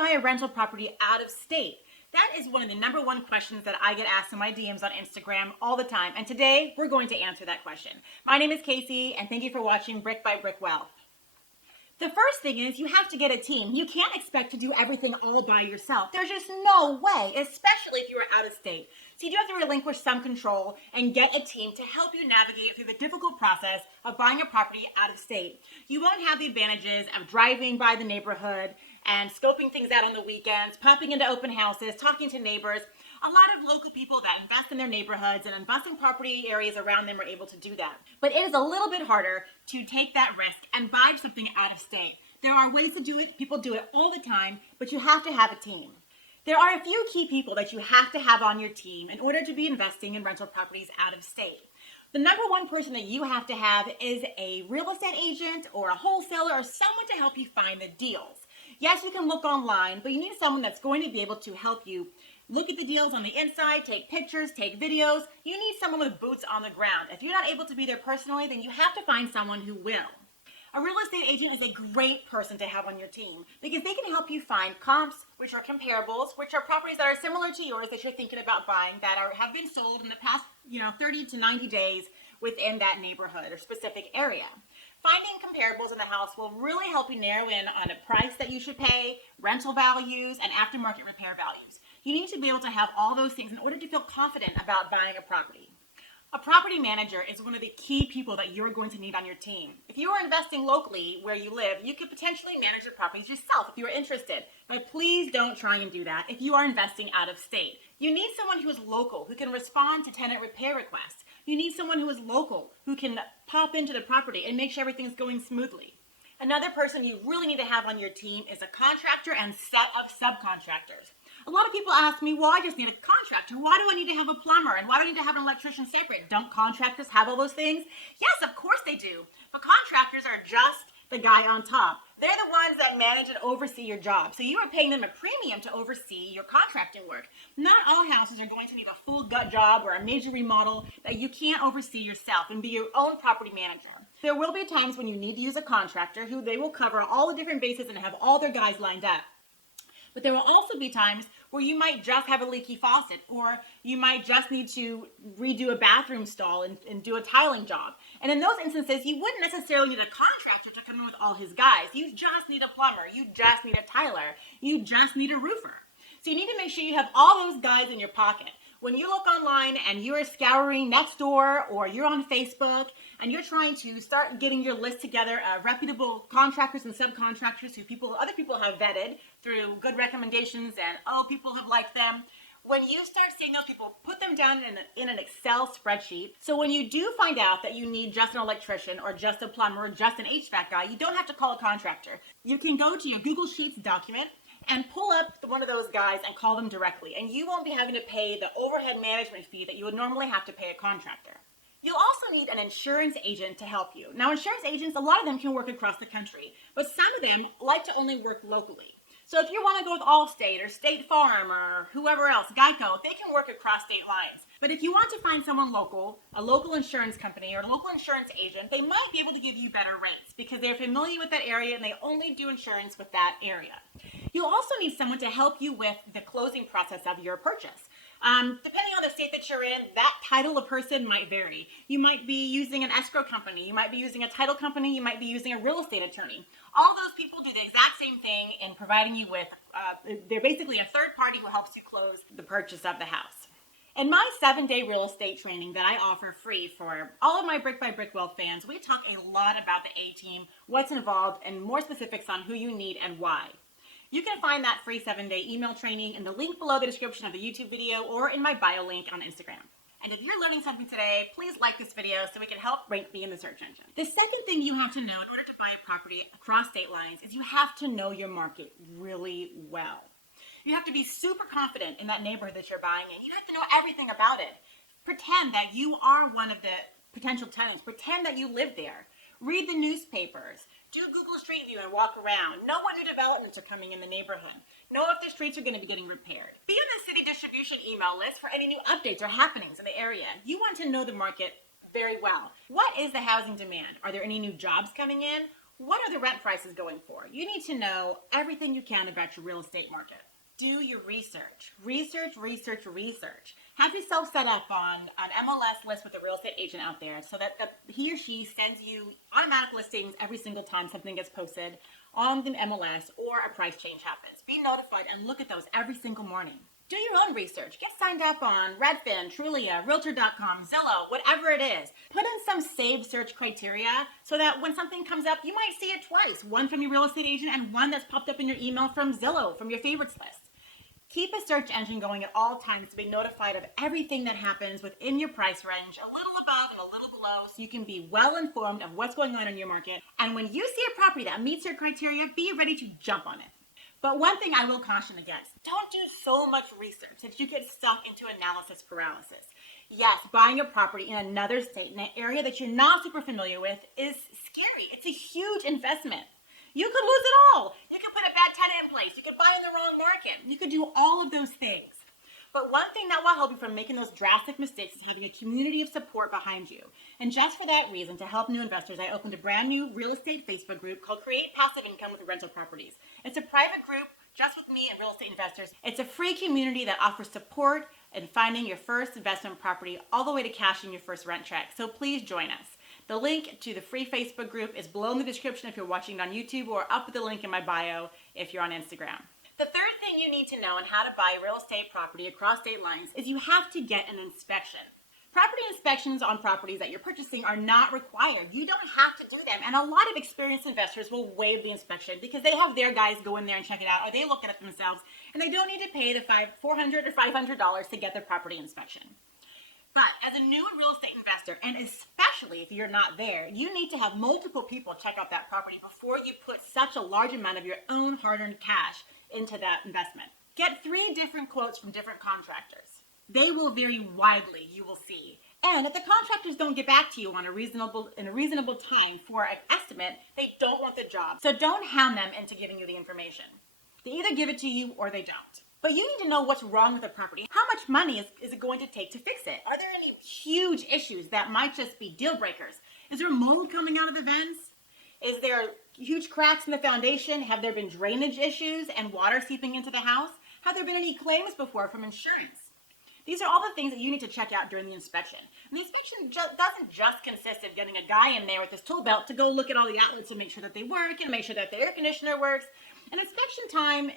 buy a rental property out of state? That is one of the number one questions that I get asked in my DMs on Instagram all the time. And today we're going to answer that question. My name is Casey, and thank you for watching Brick by Brick Wealth. The first thing is you have to get a team. You can't expect to do everything all by yourself. There's just no way, especially if you are out of state. So you do have to relinquish some control and get a team to help you navigate through the difficult process of buying a property out of state. You won't have the advantages of driving by the neighborhood and scoping things out on the weekends, popping into open houses, talking to neighbors. A lot of local people that invest in their neighborhoods and invest in property areas around them are able to do that. But it is a little bit harder to take that risk and buy something out of state. There are ways to do it. People do it all the time, but you have to have a team. There are a few key people that you have to have on your team in order to be investing in rental properties out of state. The number one person that you have to have is a real estate agent or a wholesaler or someone to help you find the deals. Yes, you can look online, but you need someone that's going to be able to help you look at the deals on the inside, take pictures, take videos. You need someone with boots on the ground. If you're not able to be there personally, then you have to find someone who will. A real estate agent is a great person to have on your team because they can help you find comps, which are comparables, which are properties that are similar to yours that you're thinking about buying that have been sold in the past 30 to 90 days within that neighborhood or specific area. Finding comparables in the house will really help you narrow in on a price that you should pay, rental values, and aftermarket repair values. You need to be able to have all those things in order to feel confident about buying a property. A property manager is one of the key people that you're going to need on your team. If you are investing locally where you live, you could potentially manage your properties yourself if you're interested. But please don't try and do that if you are investing out of state. You need someone who is local, who can respond to tenant repair requests. You need someone who is local, who can pop into the property and make sure everything's going smoothly. Another person you really need to have on your team is a contractor and set of subcontractors. A lot of people ask me, well, I just need a contractor. Why do I need to have a plumber? And why do I need to have an electrician separate? Don't contractors have all those things? Yes, of course they do. But contractors are just the guy on top. They're the ones that manage and oversee your job. So you are paying them a premium to oversee your contracting work. Not all houses are going to need a full gut job or a major remodel that you can't oversee yourself and be your own property manager. There will be times when you need to use a contractor who they will cover all the different bases and have all their guys lined up. But there will also be times where you might just have a leaky faucet, or you might just need to redo a bathroom stall and do a tiling job. And in those instances, you wouldn't necessarily need a contractor to come in with all his guys. You just need a plumber. You just need a tiler. You just need a roofer. So you need to make sure you have all those guys in your pocket. When you look online and you're scouring Nextdoor or you're on Facebook and you're trying to start getting your list together of reputable contractors and subcontractors who other people have vetted through good recommendations and, people have liked them. When you start seeing those people, put them down in an Excel spreadsheet. So when you do find out that you need just an electrician or just a plumber or just an HVAC guy, you don't have to call a contractor. You can go to your Google Sheets document and pull up one of those guys and call them directly. And you won't be having to pay the overhead management fee that you would normally have to pay a contractor. You'll also need an insurance agent to help you. Now, insurance agents, a lot of them can work across the country, but some of them like to only work locally. So if you want to go with Allstate or State Farm or whoever else, Geico, they can work across state lines. But if you want to find someone local, a local insurance company or a local insurance agent, they might be able to give you better rates because they're familiar with that area and they only do insurance with that area. You'll also need someone to help you with the closing process of your purchase. Depending on the state that you're in, that title of person might vary. You might be using an escrow company, you might be using a title company, you might be using a real estate attorney. All those people do the exact same thing in providing you with, they're basically a third party who helps you close the purchase of the house. In my 7-day real estate training that I offer free for all of my Brick by Brick Wealth fans, we talk a lot about the A-team, what's involved, and more specifics on who you need and why. You can find that free 7-day email training in the link below the description of the YouTube video or in my bio link on Instagram. And if you're learning something today, please like this video so we can help rank me in the search engine. The second thing you have to know in order to buy a property across state lines is you have to know your market really well. You have to be super confident in that neighborhood that you're buying in. You have to know everything about it. Pretend that you are one of the potential tenants. Pretend that you live there. Read the newspapers. Do Google Street View and walk around. Know what new developments are coming in the neighborhood. Know if the streets are going to be getting repaired. Be on the city distribution email list for any new updates or happenings in the area. You want to know the market very well. What is the housing demand? Are there any new jobs coming in? what are the rent prices going for? You need to know everything you can about your real estate market. Do your research. Research. Have yourself set up on an MLS list with a real estate agent out there so that he or she sends you automatic listings every single time something gets posted on the MLS or a price change happens. Be notified and look at those every single morning. Do your own research. Get signed up on Redfin, Trulia, Realtor.com, Zillow, whatever it is. Put in some saved search criteria so that when something comes up, you might see it twice. One from your real estate agent and one that's popped up in your email from Zillow, from your favorites list. Keep a search engine going at all times to be notified of everything that happens within your price range, a little above and a little below, so you can be well informed of what's going on in your market. And when you see a property that meets your criteria, be ready to jump on it. But one thing I will caution against, don't do so much research that you get stuck into analysis paralysis. Yes, buying a property in another state, in an area that you're not super familiar with, is scary. It's a huge investment. You could lose it all. You could put a bad tenant in place. You could buy in the wrong market. You could do all of those things. But one thing that will help you from making those drastic mistakes is having a community of support behind you. And just for that reason, to help new investors, I opened a brand new real estate Facebook group called Create Passive Income with Rental Properties. It's a private group just with me and real estate investors. It's a free community that offers support in finding your first investment property all the way to cashing your first rent check. So please join us. The link to the free Facebook group is below in the description if you're watching it on YouTube, or up with the link in my bio if you're on Instagram. The third thing you need to know on how to buy real estate property across state lines is you have to get an inspection. Property inspections on properties that you're purchasing are not required. You don't have to do them. And a lot of experienced investors will waive the inspection because they have their guys go in there and check it out, or they look at it themselves, and they don't need to pay the $400 or $500 to get their property inspection. But as a new real estate investor, and especially if you're not there, you need to have multiple people check out that property before you put such a large amount of your own hard-earned cash into that investment. Get 3 different quotes from different contractors. They will vary widely, you will see. And if the contractors don't get back to you in a reasonable time for an estimate, they don't want the job. So don't hound them into giving you the information. They either give it to you or they don't. But you need to know what's wrong with the property. How much money is it going to take to fix it? Are there any huge issues that might just be deal breakers? Is there mold coming out of the vents? Is there huge cracks in the foundation? Have there been drainage issues and water seeping into the house? Have there been any claims before from insurance? These are all the things that you need to check out during the inspection. And the inspection doesn't just consist of getting a guy in there with his tool belt to go look at all the outlets and make sure that they work and make sure that the air conditioner works. An inspection time,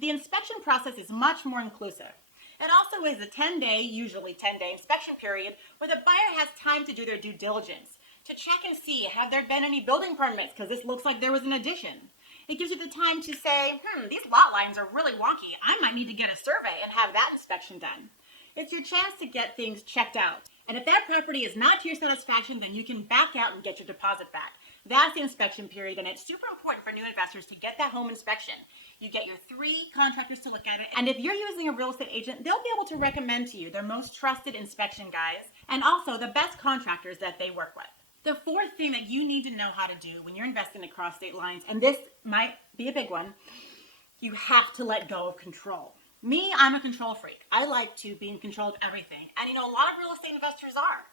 the inspection process is much more inclusive. It also is a 10-day, usually 10-day inspection period where the buyer has time to do their due diligence, to check and see, have there been any building permits, because this looks like there was an addition. It gives you the time to say, these lot lines are really wonky. I might need to get a survey and have that inspection done. It's your chance to get things checked out. And if that property is not to your satisfaction, then you can back out and get your deposit back. That's the inspection period, and it's super important for new investors to get that home inspection. You get your 3 contractors to look at it, and if you're using a real estate agent, they'll be able to recommend to you their most trusted inspection guys, and also the best contractors that they work with. The fourth thing that you need to know how to do when you're investing across state lines, and this might be a big one, you have to let go of control. Me, I'm a control freak. I like to be in control of everything. And a lot of real estate investors are.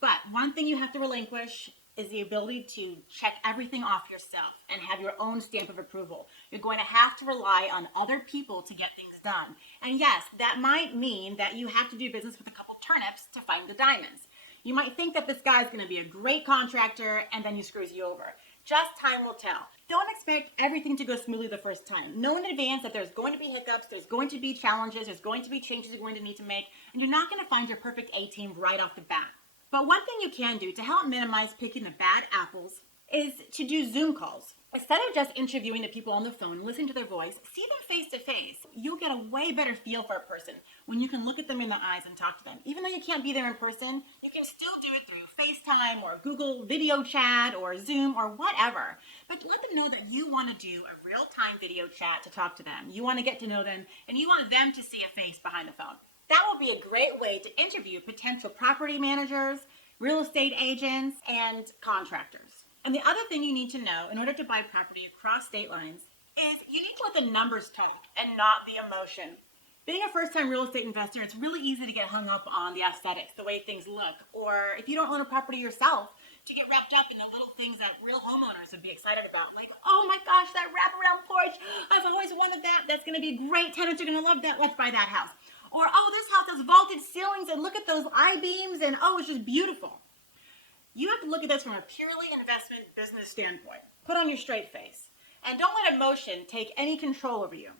But one thing you have to relinquish is the ability to check everything off yourself and have your own stamp of approval. You're going to have to rely on other people to get things done. And yes, that might mean that you have to do business with a couple turnips to find the diamonds. You might think that this guy's going to be a great contractor, and then he screws you over. Just time will tell. Don't expect everything to go smoothly the first time. Know in advance that there's going to be hiccups, there's going to be challenges, there's going to be changes you're going to need to make, and you're not going to find your perfect A-team right off the bat. But one thing you can do to help minimize picking the bad apples is to do Zoom calls. Instead of just interviewing the people on the phone, listening to their voice, see them face to face. You'll get a way better feel for a person when you can look at them in the eyes and talk to them. Even though you can't be there in person, you can still do it through FaceTime or Google video chat or Zoom or whatever. But let them know that you want to do a real-time video chat to talk to them. You want to get to know them, and you want them to see a face behind the phone. That will be a great way to interview potential property managers, real estate agents, and contractors. And the other thing you need to know in order to buy property across state lines is you need to let the numbers talk and not the emotion. Being a first-time real estate investor, it's really easy to get hung up on the aesthetics, the way things look. Or if you don't own a property yourself, to get wrapped up in the little things that real homeowners would be excited about. Like, oh my gosh, that wraparound porch. I've always wanted that. That's going to be great. Tenants are going to love that. Let's buy that house. Or, oh, this house has vaulted ceilings and look at those I-beams and oh, it's just beautiful. You have to look at this from a purely investment business standpoint. Put on your straight face. And don't let emotion take any control over you.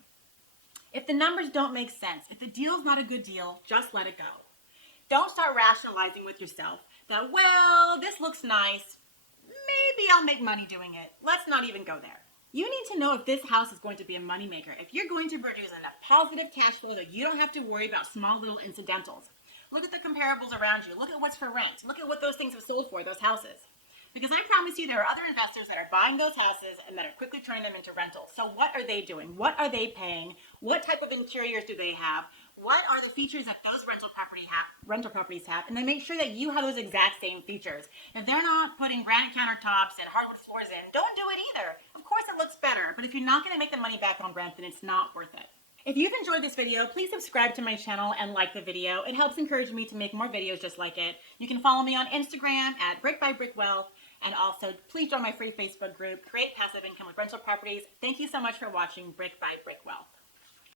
If the numbers don't make sense, if the deal's not a good deal, just let it go. Don't start rationalizing with yourself that, well, this looks nice. Maybe I'll make money doing it. Let's not even go there. You need to know if this house is going to be a moneymaker, if you're going to produce enough positive cash flow that you don't have to worry about small little incidentals. Look at the comparables around you. Look at what's for rent. Look at what those things have sold for, those houses. Because I promise you there are other investors that are buying those houses and that are quickly turning them into rentals. So what are they doing? What are they paying? What type of interiors do they have? What are the features that those rental properties have? And then make sure that you have those exact same features. If they're not putting granite countertops and hardwood floors in, don't do it either. Of course it looks better, but if you're not going to make the money back on rent, then it's not worth it. If you've enjoyed this video, please subscribe to my channel and like the video. It helps encourage me to make more videos just like it. You can follow me on Instagram at Brick by Brick Wealth. And also, please join my free Facebook group, Create Passive Income with Rental Properties. Thank you so much for watching Brick by Brick Wealth.